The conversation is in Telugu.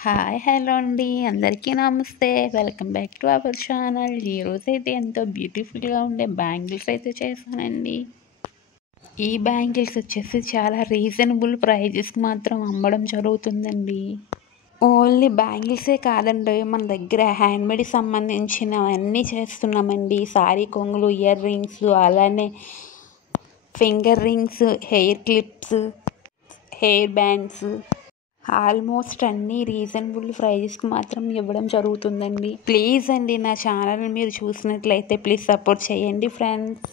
హాయ్ హలో అండి అందరికీ నమస్తే. Welcome back to our channel. ఈరోజైతే ఎంతో బ్యూటిఫుల్గా ఉండే బ్యాంగిల్స్ అయితే చేశానండి. ఈ బ్యాంగిల్స్ వచ్చేసి చాలా రీజనబుల్ ప్రైజెస్కి మాత్రం అమ్మడం జరుగుతుందండి. ఓన్లీ బ్యాంగిల్సే కాదండి, మన దగ్గర హ్యాండ్మేడ్కి సంబంధించినవన్నీ చేస్తున్నామండి. సారీ కొంగులు, ఇయర్ రింగ్స్, అలానే finger rings, hair clips, hair bands, almost అన్ని రీజనబుల్ ప్రైజెస్కి మాత్రం ఇవ్వడం జరుగుతుందండి. ప్లీజ్ అండి, నా ఛానల్ మీరు చూసినట్లయితే ప్లీజ్ సపోర్ట్ చేయండి ఫ్రెండ్స్.